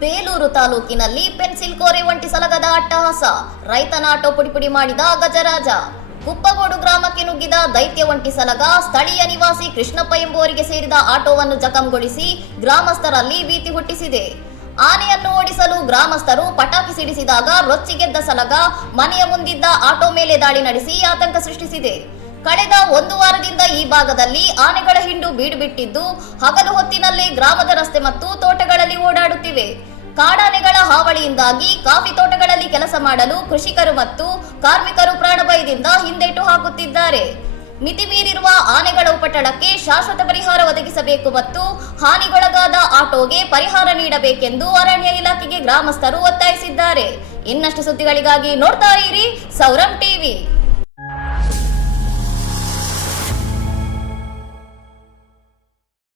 ಬೇಲೂರು ತಾಲೂಕಿನಲ್ಲಿ ಪೆನ್ಸಿಲ್ ಕೋರೆ ಒಂಟಿ ಸಲಗದ ಅಟ್ಟಹಾಸ, ರೈತನ ಆಟೋ ಪುಡಿಪುಡಿ ಮಾಡಿದ ಗಜರಾಜ. ಕುಪ್ಪಗೋಡು ಗ್ರಾಮಕ್ಕೆ ನುಗ್ಗಿದ ದೈತ್ಯ ಒಂಟಿ ಸಲಗ ಸ್ಥಳೀಯ ನಿವಾಸಿ ಕೃಷ್ಣಪ್ಪ ಎಂಬುವರಿಗೆ ಸೇರಿದ ಆಟೋವನ್ನು ಜಖಂಗೊಳಿಸಿ ಗ್ರಾಮಸ್ಥರಲ್ಲಿ ಭೀತಿ ಹುಟ್ಟಿಸಿದೆ. ಆನೆಯನ್ನು ಓಡಿಸಲು ಗ್ರಾಮಸ್ಥರು ಪಟಾಕಿ ಸಿಡಿಸಿದಾಗ ರೊಚ್ಚಿಗೆದ್ದ ಸಲಗ ಮನೆಯ ಮುಂದಿದ್ದ ಆಟೋ ಮೇಲೆ ದಾಳಿ ನಡೆಸಿ ಆತಂಕ ಸೃಷ್ಟಿಸಿದೆ. ಕಳೆದ ಒಂದು ವಾರದಿಂದ ಈ ಭಾಗದಲ್ಲಿ ಆನೆಗಳ ಹಿಂಡು ಬೀಡು ಬಿಟ್ಟಿದ್ದು, ಹಗಲು ಹೊತ್ತಿನಲ್ಲೇ ಗ್ರಾಮದ ರಸ್ತೆ ಮತ್ತು ತೋಟಗಳಲ್ಲಿ ಓಡಾಡುತ್ತಿವೆ. ಕಾಡಾನೆಗಳ ಹಾವಳಿಯಿಂದಾಗಿ ಕಾಫಿ ತೋಟಗಳಲ್ಲಿ ಕೆಲಸ ಮಾಡಲು ಕೃಷಿಕರು ಮತ್ತು ಕಾರ್ಮಿಕರು ಪ್ರಾಣಭಯದಿಂದ ಹಿಂದೇಟು ಹಾಕುತ್ತಿದ್ದಾರೆ. ಮಿತಿ ಮೀರಿರುವ ಆನೆಗಳ ಉಪಟಳಕ್ಕೆ ಶಾಶ್ವತ ಪರಿಹಾರ ಒದಗಿಸಬೇಕು ಮತ್ತು ಹಾನಿಗೊಳಗಾದ ಆಟೋಗೆ ಪರಿಹಾರ ನೀಡಬೇಕೆಂದು ಅರಣ್ಯ ಇಲಾಖೆಗೆ ಗ್ರಾಮಸ್ಥರು ಒತ್ತಾಯಿಸಿದ್ದಾರೆ. ಇನ್ನಷ್ಟು ಸುದ್ದಿಗಳಿಗಾಗಿ ನೋಡ್ತಾ ಇರಿ ಸೌರಂ ಟಿವಿ.